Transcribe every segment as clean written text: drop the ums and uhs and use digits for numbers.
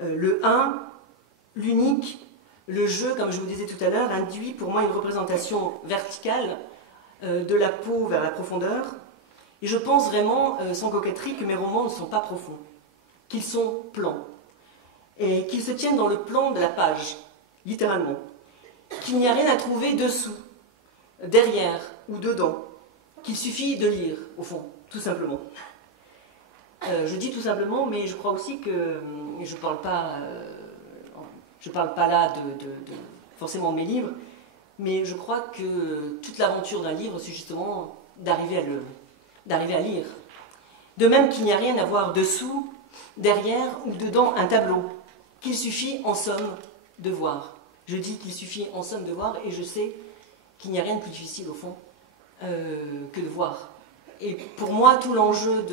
Le un, l'unique, le jeu, comme je vous disais tout à l'heure, induit pour moi une représentation verticale de la peau vers la profondeur. Et je pense vraiment, sans coquetterie, que mes romans ne sont pas profonds, qu'ils sont plans, et qu'ils se tiennent dans le plan de la page, littéralement, qu'il n'y a rien à trouver dessous, derrière ou dedans, qu'il suffit de lire, au fond, tout simplement. Je dis tout simplement, mais je crois aussi que, et je ne parle pas là de forcément mes livres, mais je crois que toute l'aventure d'un livre, c'est justement d'arriver à lire. De même qu'il n'y a rien à voir dessous, derrière ou dedans un tableau, qu'il suffit en somme de voir. Je dis qu'il suffit en somme de voir, et je sais qu'il n'y a rien de plus difficile au fond que de voir. Et pour moi, tout l'enjeu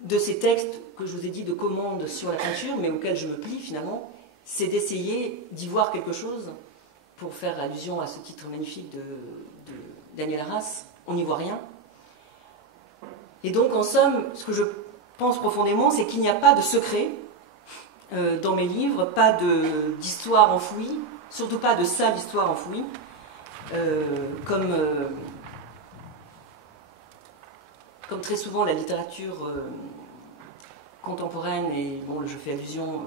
de ces textes que je vous ai dit de commande sur la peinture, mais auxquels je me plie finalement, c'est d'essayer d'y voir quelque chose, pour faire allusion à ce titre magnifique de Daniel Arras, on n'y voit rien. Et donc en somme, ce que je pense profondément, c'est qu'il n'y a pas de secret dans mes livres, pas d'histoire enfouie, surtout pas de sale histoire enfouie, comme très souvent la littérature contemporaine, et bon, je fais allusion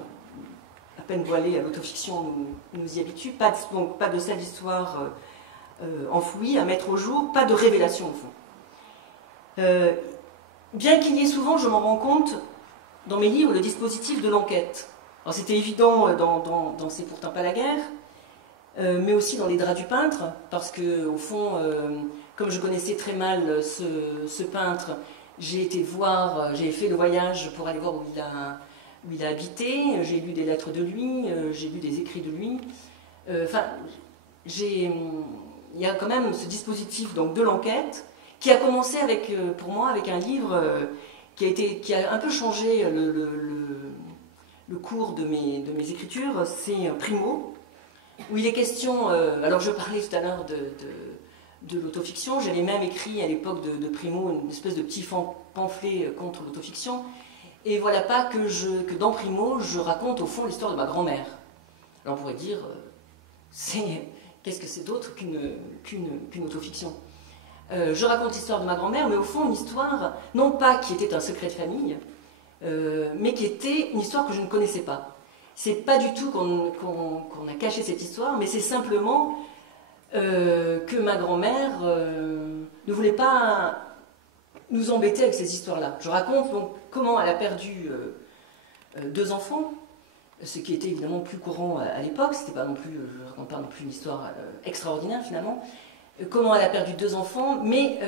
à peine voilée à l'autofiction, nous y habitue, donc pas de sale histoire enfouie à mettre au jour, pas de révélation au fond. Bien qu'il y ait souvent, je m'en rends compte, dans mes livres, le dispositif de l'enquête. Alors c'était évident dans C'est pourtant pas la guerre, mais aussi dans Les draps du peintre, parce que au fond, comme je connaissais très mal ce peintre, j'ai été voir, j'ai fait le voyage pour aller voir où il a habité, j'ai lu des lettres de lui, j'ai lu des écrits de lui. Enfin, il y a quand même ce dispositif donc, de l'enquête qui a commencé pour moi avec un livre qui a un peu changé le cours de mes écritures, c'est Primo, où il est question, alors je parlais tout à l'heure de l'autofiction, j'avais même écrit à l'époque de Primo une espèce de petit pamphlet contre l'autofiction, et voilà pas que dans Primo, je raconte au fond l'histoire de ma grand-mère. Alors on pourrait dire, qu'est-ce que c'est d'autre qu'une autofiction? Je raconte l'histoire de ma grand-mère, mais au fond une histoire, non pas qui était un secret de famille, mais qui était une histoire que je ne connaissais pas. C'est pas du tout qu'on a caché cette histoire, mais c'est simplement que ma grand-mère ne voulait pas nous embêter avec ces histoires-là. Je raconte donc comment elle a perdu 2 enfants, ce qui était évidemment plus courant à l'époque, c'était pas non plus, je raconte pas non plus une histoire extraordinaire finalement, comment elle a perdu 2 enfants, mais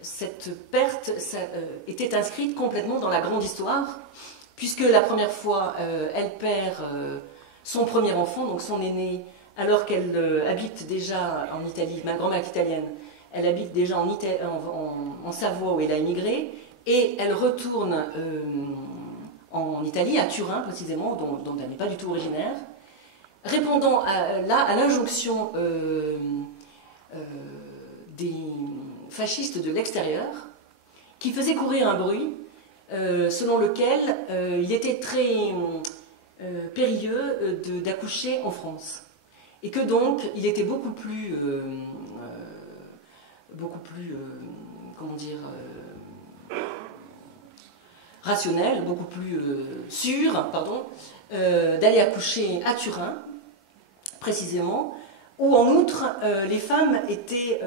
cette perte était inscrite complètement dans la grande histoire, puisque la première fois, elle perd son premier enfant, donc son aîné, alors qu'elle habite déjà en Italie, ma grand-mère est italienne, elle habite déjà en Savoie où elle a immigré, et elle retourne en Italie, à Turin précisément, dont elle n'est pas du tout originaire, répondant à l'injonction des fascistes de l'extérieur, qui faisaient courir un bruit selon lequel il était très périlleux d'accoucher en France. Et que donc, il était beaucoup plus comment dire, rationnel, beaucoup plus sûr, pardon, d'aller accoucher à Turin, précisément, où en outre, les femmes étaient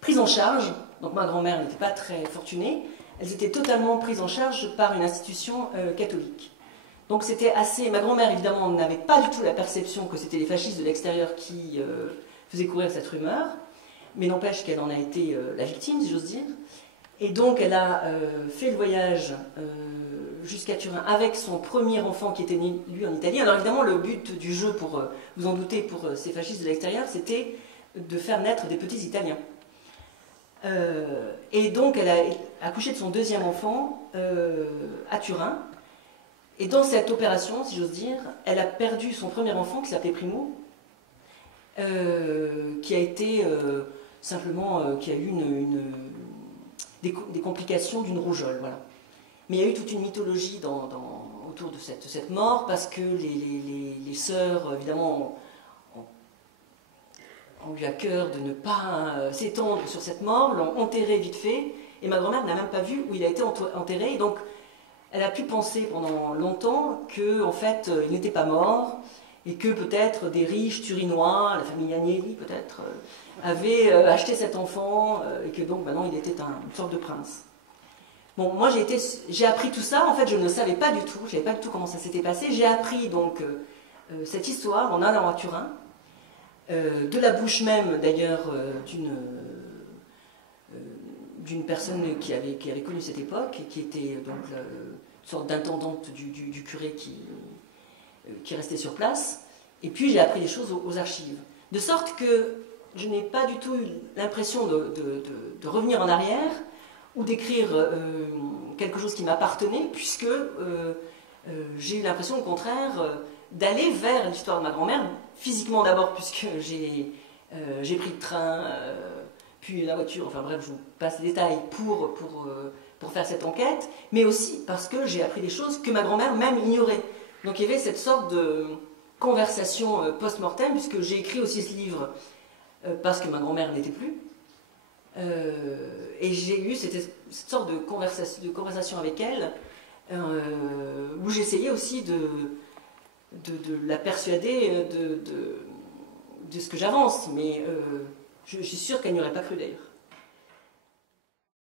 prises en charge, donc ma grand-mère n'était pas très fortunée, elles étaient totalement prises en charge par une institution catholique. Donc c'était assez... Ma grand-mère, évidemment, n'avait pas du tout la perception que c'était les fascistes de l'extérieur qui faisaient courir cette rumeur, mais n'empêche qu'elle en a été la victime, si j'ose dire. Et donc elle a fait le voyage jusqu'à Turin avec son premier enfant qui était né, lui, en Italie. Alors évidemment, le but du jeu, pour vous en doutez, pour ces fascistes de l'extérieur, c'était de faire naître des petits Italiens. Et donc elle a accouché de son deuxième enfant à Turin. Et dans cette opération, si j'ose dire, elle a perdu son premier enfant qui s'appelait Primo, qui a été simplement, qui a eu des complications d'une rougeole, voilà. Mais il y a eu toute une mythologie autour de cette mort, parce que les sœurs, évidemment, ont eu à cœur de ne pas s'étendre sur cette mort, l'ont enterré vite fait, et ma grand-mère n'a même pas vu où il a été enterré, et donc elle a pu penser pendant longtemps qu'en fait il n'était pas mort, et que peut-être des riches Turinois, la famille Agnelli peut-être, avaient acheté cet enfant, et que donc maintenant il était une sorte de prince. Bon, moi j'ai appris tout ça, en fait je ne savais pas du tout, je ne savais pas du tout comment ça s'était passé. J'ai appris donc cette histoire en allant à Turin, de la bouche même d'ailleurs d'une personne qui avait connu cette époque, et qui était donc une sorte d'intendante du curé qui restait sur place. Et puis j'ai appris des choses aux archives. De sorte que je n'ai pas du tout eu l'impression de revenir en arrière, ou d'écrire quelque chose qui m'appartenait, puisque j'ai eu l'impression, au contraire, d'aller vers l'histoire de ma grand-mère, physiquement d'abord, puisque j'ai pris le train, puis la voiture, enfin bref, je vous passe les détails pour faire cette enquête, mais aussi parce que j'ai appris des choses que ma grand-mère même ignorait. Donc il y avait cette sorte de conversation post-mortem, puisque j'ai écrit aussi ce livre parce que ma grand-mère n'était plus. Et j'ai eu cette sorte de conversation avec elle, où j'essayais aussi de la persuader de ce que j'avance, mais je suis sûre qu'elle n'y aurait pas cru d'ailleurs.